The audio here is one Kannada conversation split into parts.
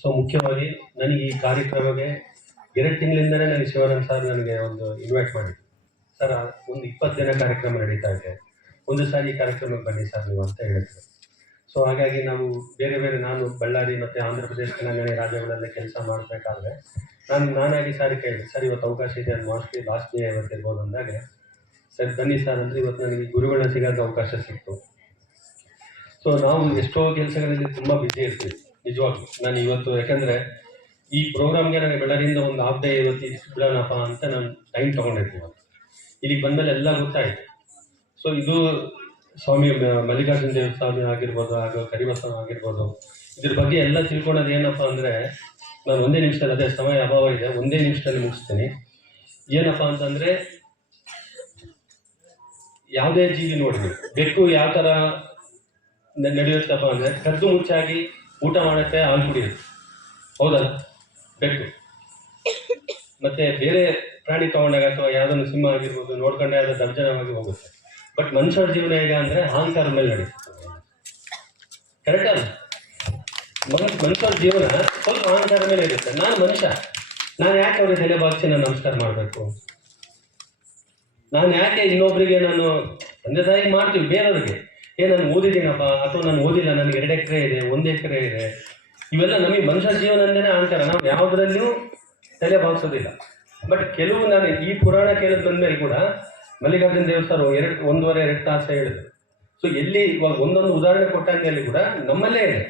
ಸೊ ಮುಖ್ಯವಾಗಿ ನನಗೆ ಈ ಕಾರ್ಯಕ್ರಮಕ್ಕೆ ಎರಡು ತಿಂಗಳಿಂದಲೇ ನನಗೆ ಶಿವಾನಂದ್ ಸರ್ ನನಗೆ ಒಂದು ಇನ್ವೈಟ್ ಮಾಡಿದ್ರು. ಸರ್ ಒಂದು ಇಪ್ಪತ್ತು ದಿನ ಕಾರ್ಯಕ್ರಮ ನಡೀತಾ ಇದೆ. ಒಂದು ಸಾರಿ ಈ ಕಾರ್ಯಕ್ರಮಕ್ಕೆ ಬನ್ನಿ ಸರ್ ನೀವು ಅಂತ ಹೇಳಿದ್ರು. ಸೊ ಹಾಗಾಗಿ ನಾವು ಬೇರೆ ಬೇರೆ ನಾನು ಬಳ್ಳಾರಿ ಮತ್ತು ಆಂಧ್ರ ಪ್ರದೇಶ, ತೆಲಂಗಾಣ ರಾಜ್ಯಗಳಲ್ಲಿ ಕೆಲಸ ಮಾಡಬೇಕಾದ್ರೆ ನಾನು ನಾನಾಗಿ ಸಾರಿ ಕೇಳಿದೆ. ಸರ್, ಇವತ್ತು ಅವಕಾಶ ಇದೆ ಅದು ಮೋಸ್ಟ್ಲಿ ಲಾಸ್ಟ್ ಡೇ ಇವತ್ತಿರ್ಬೋದು ಅಂದಾಗ. ಸರ್, ಬನ್ನಿ ಸರ್ ಅಂದರೆ ಇವತ್ತು ನನಗೆ ಗುರುಗಳನ್ನ ಸಿಗೋದು ಅವಕಾಶ ಸಿಕ್ತು. ಸೊ ನಾವು ಎಷ್ಟೋ ಕೆಲಸಗಳಲ್ಲಿ ತುಂಬ ಬ್ಯುಸಿ ಇರ್ತೀವಿ. ನಿಜವಾಗ್ಲೂ. ನಾನು ಇವತ್ತು ಯಾಕಂದರೆ ಈ ಪ್ರೋಗ್ರಾಮ್ಗೆ ನನಗೆ ಬೆಳರಿಂದ ಒಂದು ಹಾಫ್ ಡೇ ಇವತ್ತು ಬಿಡೋಣಪ್ಪ ಅಂತ ನಾನು ಟೈಮ್ ತಗೊಂಡಿದ್ದೆ ಇವತ್ತು. ಇಲ್ಲಿಗೆ ಬಂದಮೇಲೆ ಎಲ್ಲ ಗೊತ್ತಾಯಿತು. ಸೊ ಇದು ಸ್ವಾಮಿ, ಮಲ್ಲಿಕಾರ್ಜುನ ದೇವಸ್ಥಾನ ಆಗಿರ್ಬೋದು, ಹಾಗೂ ಕರಿಬಸವ ಆಗಿರ್ಬೋದು, ಇದ್ರ ಬಗ್ಗೆ ಎಲ್ಲ ತಿಳ್ಕೊಳ್ಳೋದು ಏನಪ್ಪ ಅಂದರೆ ನಾನು ಒಂದೇ ನಿಮಿಷದಲ್ಲಿ, ಅದೇ ಸಮಯ ಅಭಾವ ಇದೆ, ಒಂದೇ ನಿಮಿಷದಲ್ಲಿ ಮುಗಿಸ್ತೀನಿ. ಏನಪ್ಪ ಅಂತಂದರೆ ಯಾವುದೇ ಜೀವಿ ನೋಡಿದ್ವಿ ಬೆಕ್ಕು ಯಾವ ಥರ ನಡೆಯುತ್ತಪ್ಪ ಅಂದರೆ ಕದ್ದು ಮುಚ್ಚಾಗಿ ಊಟ ಮಾಡೋಕ್ಕೆ ಹಾಲು ಕುಡಿಯುತ್ತೆ ಹೌದಾ? ಬೆಕ್ಕು. ಮತ್ತೆ ಬೇರೆ ಪ್ರಾಣಿ ತಗೊಂಡಾಗ ಅಥವಾ ಯಾವುದನ್ನು ಸಿಂಹ ಆಗಿರ್ಬೋದು, ನೋಡ್ಕೊಂಡೆ ಅದು ದರ್ಜನವಾಗಿ ಹೋಗುತ್ತೆ. ಬಟ್ ಮನುಷ್ಯರ ಜೀವನ ಹೇಗೆ ಅಂದರೆ ಅಹಂಕಾರ ಮೇಲೆ ನಡೆಯುತ್ತೆ ಕರೆಕ್ಟ್ ಮನುಷ್ಯರ ಜೀವನ ಸ್ವಲ್ಪ ಅಹಂಕಾರ ಮೇಲೆ ಇರುತ್ತೆ. ನಾನು ಮನುಷ್ಯ. ನಾನು ಯಾಕೆ ಅವ್ರಿಗೆ ತಲೆ ಬಾಗಿಸಿ ನಾನು ನಮಸ್ಕಾರ ಮಾಡಬೇಕು? ನಾನು ಯಾಕೆ ಇನ್ನೊಬ್ರಿಗೆ ನಾನು ತಂದೆ ತಾಯಿ ಮಾಡ್ತೀವಿ ಬೇರೆಯವ್ರಿಗೆ? ಏ, ನಾನು ಓದಿದ್ದೀನಪ್ಪ, ಅಥವಾ ನಾನು ಓದಿಲ್ಲ, ನನಗೆ ಎರಡು ಎಕರೆ ಇದೆ, ಒಂದು ಎಕರೆ ಇದೆ. ಇವೆಲ್ಲ ನಮಗೆ ಮನುಷ್ಯ ಜೀವನ ಅಂದೇನೆ ನಾವು ಯಾವುದರಲ್ಲೂ ತಲೆ ಭಾವಿಸೋದಿಲ್ಲ ಬಟ್ ಕೆಲವು ನಾನು ಈ ಪುರಾಣ ಕೇಳಿದ ಬಂದ್ಮೇಲೆ ಕೂಡ ಮಲ್ಲಿಕಾರ್ಜುನ ದೇವಸ್ಥಾನ ಎರಡು, ಒಂದೂವರೆ, ಎರಡು ತಾಸ ಹೇಳಿದ್ರು. ಸೊ ಎಲ್ಲಿ ಇವಾಗ ಒಂದೊಂದು ಉದಾಹರಣೆ ಕೊಟ್ಟಂಗೆಲ್ಲಿ ಕೂಡ ನಮ್ಮಲ್ಲೇ ಇದೆ.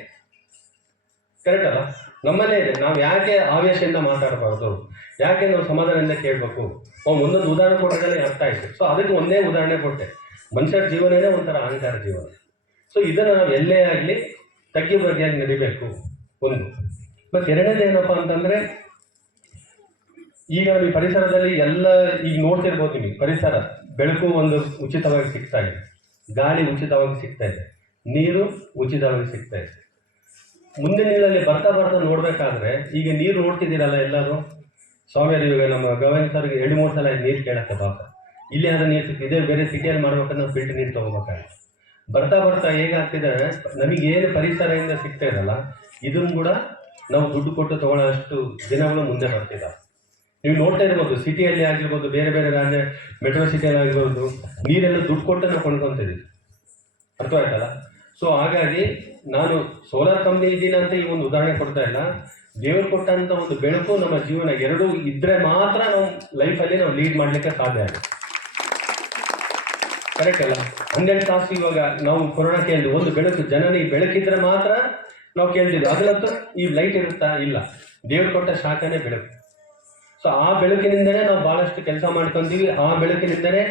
ಕರೆಕ್ಟ್ ಅಲ್ಲ? ನಮ್ಮಲ್ಲೇ ಇದೆ. ನಾವು ಯಾಕೆ ಆವೇಶದಿಂದ ಮಾತಾಡಬಾರ್ದು? ಯಾಕೆ ನಾವು ಸಮಾಧಾನದಿಂದ ಕೇಳಬೇಕು? ಒಂದೊಂದು ಉದಾಹರಣೆ ಕೊಟ್ಟಾಗಲೇ ಅರ್ಥ ಆಯಿತು. ಸೊ ಅದಕ್ಕೆ ಒಂದೇ ಉದಾಹರಣೆ ಕೊಟ್ಟೆ. ಮನುಷ್ಯರ ಜೀವನನೇ ಒಂಥರ ಅಹಂಕಾರ ಜೀವನ. ಸೊ ಇದನ್ನು ನಾವು ಎಲ್ಲೇ ಆಗಲಿ ತಗ್ಗಿ ಬಗೆಯಾಗಿ ನಡಿಬೇಕು ಒಂದು. ಮತ್ತು ಎರಡನೇದು ಏನಪ್ಪ ಅಂತಂದರೆ, ಈಗ ಈ ಪರಿಸರದಲ್ಲಿ ಎಲ್ಲ ಈಗ ನೋಡ್ತಿರ್ಬೋದು ನೀವು ಪರಿಸರ ಬೆಳಕು ಒಂದು ಉಚಿತವಾಗಿ ಸಿಗ್ತಾ ಇದೆ. ಗಾಳಿ ಉಚಿತವಾಗಿ ಸಿಗ್ತಾ ಇದೆ. ನೀರು ಉಚಿತವಾಗಿ ಸಿಗ್ತಾ ಇದೆ. ಮುಂದೆ ದಿನದಲ್ಲಿ ಬರ್ತಾ ಬರ್ತಾ ನೋಡಬೇಕಾದ್ರೆ, ಈಗ ನೀರು ನೋಡ್ತಿದ್ದೀರಲ್ಲ ಎಲ್ಲರೂ? ಸ್ವಾಮಿ ನಮ್ಮ ಗವರ್ನರ್ಗೆ ಎರಡು ಮೂರು ಸಲ ನೀರು ಕೇಳಕ್ಕೆ ಪಾಪ ಇಲ್ಲಿ ಆದ ನೀರು ಸಿಕ್ಕಿದೆ. ಬೇರೆ ಸಿಟಿಯಲ್ಲಿ ಮಾಡ್ಬೇಕಂದ್ರೆ ನಾವು ಫಿಲ್ಟರ್ ನೀರು ತೊಗೋಬೇಕಾಗುತ್ತೆ. ಬರ್ತಾ ಬರ್ತಾ ಹೇಗಾಗ್ತಿದೆ ನಮಗೆ ಏನು ಪರಿಸರದಿಂದ ಸಿಗ್ತಾ ಇರಲ್ಲ, ಇದನ್ನು ಕೂಡ ನಾವು ದುಡ್ಡು ಕೊಟ್ಟು ತಗೊಳ್ಳೋ ಅಷ್ಟು ದಿನಗಳು ಮುಂದೆ ಬರ್ತಿಲ್ಲ ನೀವು ನೋಡ್ತಾ ಇರ್ಬೋದು, ಸಿಟಿಯಲ್ಲಿ ಆಗಿರ್ಬೋದು, ಬೇರೆ ಬೇರೆ ರಾಜ್ಯ ಮೆಟ್ರೋ ಸಿಟಿಯಲ್ಲಿ ಆಗಿರ್ಬೋದು, ನೀರೆಲ್ಲ ದುಡ್ಡು ಕೊಟ್ಟು ನಾವು ಕೊಂಡ್ಕೊತೀವಿ ಅರ್ಥ ಆಯ್ತಲ್ಲ ಸೊ ಹಾಗಾಗಿ ನಾನು ಸೋಲಾರ್ ಕಂಪ್ನಿ ಇದ್ದೀನಿ ಅಂತ ಈ ಒಂದು ಉದಾಹರಣೆ ಕೊಡ್ತಾ ಇಲ್ಲ. ದೇವರು ಕೊಟ್ಟಂತ ಒಂದು ಬೆಳಕು ನಮ್ಮ ಜೀವನ ಎರಡೂ ಇದ್ರೆ ಮಾತ್ರ ನಾವು ಲೈಫಲ್ಲಿ ನಾವು ಲೀಡ್ ಮಾಡಲಿಕ್ಕೆ ಸಾಧ್ಯ ಆಗುತ್ತೆ. ಕರೆಕ್ಟ್ ಅಲ್ಲ. ಹನ್ನೆರಡು ತಾಸು ಇವಾಗ ನಾವು ಕೊರೋನಾ ಕೇಳಿದ್ವಿ ಒಂದು ಬೆಳಕು ಜನನಿ ಬೆಳಕಿದ್ರೆ ಮಾತ್ರ ನಾವು ಕೇಳ್ತಿದ್ವಿ. ಅದರದ್ದು ಈ ಲೈಟ್ ಇರುತ್ತಾ? ಇಲ್ಲ. ದೇವ್ರು ಕೊಟ್ಟ ಶಾಖನೇ ಬೆಳಕು. ಸೊ ಆ ಬೆಳಕಿನಿಂದನೇ ನಾವು ಬಹಳಷ್ಟು ಕೆಲಸ ಮಾಡ್ಕೊಂತೀವಿ. ಆ ಬೆಳಕಿನಿಂದನೇ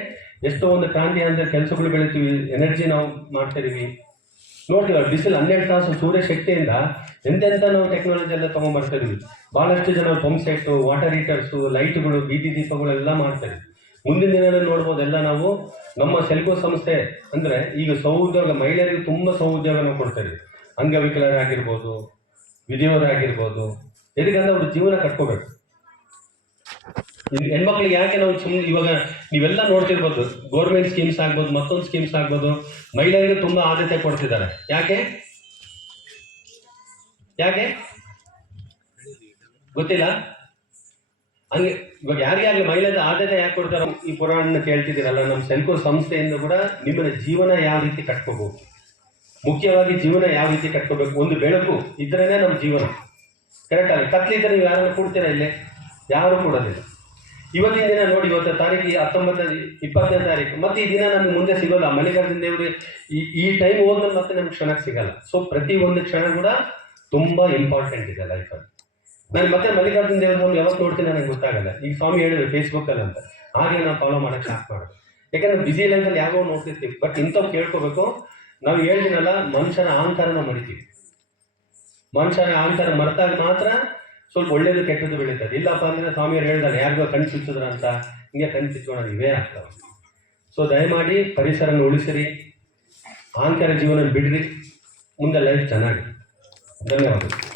ಎಷ್ಟೋ ಒಂದು ಕ್ರಾಂತಿ ಅಂದರೆ ಕೆಲಸಗಳು ಬೆಳಿತೀವಿ. ಎನರ್ಜಿ ನಾವು ಮಾಡ್ತಾ ಇದೀವಿ ನೋಡ್ತೀವಿ ಬಿಸಿಲು ಹನ್ನೆರಡು ತಾಸು ಸೂರ್ಯ ಶಕ್ತಿಯಿಂದ ಎಂತೆಂಥ ನಾವು ಟೆಕ್ನಾಲಜಿ ಎಲ್ಲ ತೊಗೊಂಡ್ಬರ್ತಾ ಇದೀವಿ ಭಾಳಷ್ಟು ಜನ ಪಂಪ್ ಸೆಟ್ಟು ವಾಟರ್ ಹೀಟರ್ಸು ಲೈಟ್ಗಳು ಬೀದಿ ದೀಪಗಳು ಎಲ್ಲ ಮಾಡ್ತಾರೆ ಮುಂದಿನ ದಿನದಲ್ಲಿ ನೋಡ್ಬೋದು ಎಲ್ಲ ನಾವು ನಮ್ಮ ಸೆಲ್ಕೋ ಸಂಸ್ಥೆ ಅಂದರೆ ಈಗ ಸಹೋದ್ಯೋಗ ಮಹಿಳೆಯರಿಗೆ ತುಂಬ ಸಹೋದ್ಯೋಗನ ಕೊಡ್ತಾರೆ ಅಂಗವಿಕಲರಾಗಿರ್ಬೋದು ವಿಧಿಯವರಾಗಿರ್ಬೋದು ಎದಕ್ಕಂದ್ರೆ ಅವ್ರ ಜೀವನ ಕಟ್ಕೋಬೇಕು. ಹೆಣ್ಮಕ್ಳಿಗೆ ಯಾಕೆ ನಾವು ಸುಮ್ಮನೆ ಇವಾಗ ನೀವೆಲ್ಲ ನೋಡ್ತಿರ್ಬೋದು ಗೌರ್ಮೆಂಟ್ ಸ್ಕೀಮ್ಸ್ ಆಗ್ಬೋದು, ಮತ್ತೊಂದು ಸ್ಕೀಮ್ಸ್ ಆಗ್ಬೋದು, ಮಹಿಳೆಯರಿಗೆ ತುಂಬಾ ಆದ್ಯತೆ ಕೊಡ್ತಿದ್ದಾರೆ. ಯಾಕೆ? ಯಾಕೆ? ಗೊತ್ತಿಲ್ಲ? ಹಂಗೆ, ಇವಾಗ ಯಾರಿಗೆ ಆಗಲಿ ಆದ್ಯತೆ ಯಾಕೆ ಕೊಡ್ತಾರೋ ಈ ಪುರಾಣ ಕೇಳ್ತಿದ್ದೀರಲ್ಲ, ನಮ್ಮ ಸೆಲ್ಕೋ ಸಂಸ್ಥೆಯಿಂದ ಕೂಡ ನಿಮ್ಮ ಜೀವನ ಯಾವ ರೀತಿ ಕಟ್ಕೋಬೇಕು ಮುಖ್ಯವಾಗಿ ಜೀವನ ಯಾವ ರೀತಿ ಕಟ್ಕೋಬೇಕು? ಒಂದು ಬೆಳಕು ಇದ್ರೇನೆ ನಮ್ಮ ಜೀವನ. ಕರೆಕ್ಟ್ ಆಗಿ? ಕತ್ಲಿದ್ರೆ ನೀವು ಯಾರನ್ನು ಕೊಡ್ತೀರಾ ಇಲ್ಲಿ? ಯಾರು ಕೊಡೋದಿಲ್ಲ. ಇವತ್ತಿನ ದಿನ ನೋಡಿ, ಇವತ್ತು ತಾರೀಕು ಹತ್ತೊಂಬತ್ತ, ಇಪ್ಪತ್ತನೇ ತಾರೀಕು. ಮತ್ತೆ ಈ ದಿನ ನಮ್ಗೆ ಮುಂದೆ ಸಿಗೋಲ್ಲ. ಮಲ್ಲಿಕಾರ್ಜುನ ದೇವರು ಈ ಈ ಟೈಮ್ ಹೋದ್ಮೇಲೆ ಮತ್ತೆ ನಮ್ಗೆ ಕ್ಷಣಕ್ಕೆ ಸಿಗಲ್ಲ. ಸೊ ಪ್ರತಿ ಒಂದು ಕ್ಷಣ ಕೂಡ ತುಂಬಾ ಇಂಪಾರ್ಟೆಂಟ್ ಇದೆ ಲೈಫಲ್ಲಿ ನಾನು ಮತ್ತೆ ಮಲ್ಲಿಕಾರ್ಜುನ ದೇವ್ರ ಸ್ವಾಮಿ ಯಾವತ್ತು ನೋಡ್ತೀನಿ ನನಗೆ ಗೊತ್ತಾಗಲ್ಲ. ಈಗ ಸ್ವಾಮಿ ಹೇಳಿದ್ರು ಫೇಸ್ಬುಕ್ಕಲ್ಲಿ ಅಂತ. ಹಾಗೆ ನಾವು ಫಾಲೋ ಮಾಡೋಕೆ ಸ್ಟಾರ್ಟ್ ಮಾಡೋದು ಯಾಕಂದ್ರೆ ಬಿಸಿ ಲೈಫಲ್ಲಿ ಯಾವಾಗ ನೋಡ್ತಿರ್ತೀವಿ. ಬಟ್ ಇಂಥವು ಕೇಳ್ಕೋಬೇಕು. ನಾವು ಹೇಳ್ತೀನಲ್ಲ, ಮನುಷ್ಯನ ಅಹಂಕಾರನ ಮರಿತೀವಿ ಮನುಷ್ಯನ ಅಹಂಕಾರ ಮರೆತಾಗ ಮಾತ್ರ ಸ್ವಲ್ಪ ಒಳ್ಳೇದು ಕೆಟ್ಟದ್ದು ಬೆಳೀತದೆ. ಇಲ್ಲಪ್ಪ ಅಂದ್ರೆ ಸ್ವಾಮಿಯವ್ರು ಹೇಳ್ದಾರೆ, ಯಾರಿಗೋ ಕಣ್ಣು ಚುಚ್ಚಿದ್ರ ಅಂತ. ಹಿಂಗೆ ಕಣ್ಣು ಸಿಕ್ಕೋಣ ಇವೇ ಆಗ್ತಾವೆ. ಸೊ ದಯಮಾಡಿ ಪರಿಸರನ ಉಳಿಸಿರಿ. ಅಹಂಕಾರ ಜೀವನ ಬಿಡ್ರಿ. ಮುಂದೆ ಲೈಫ್ ಚೆನ್ನಾಗಿ ಧನ್ಯವಾದಗಳು.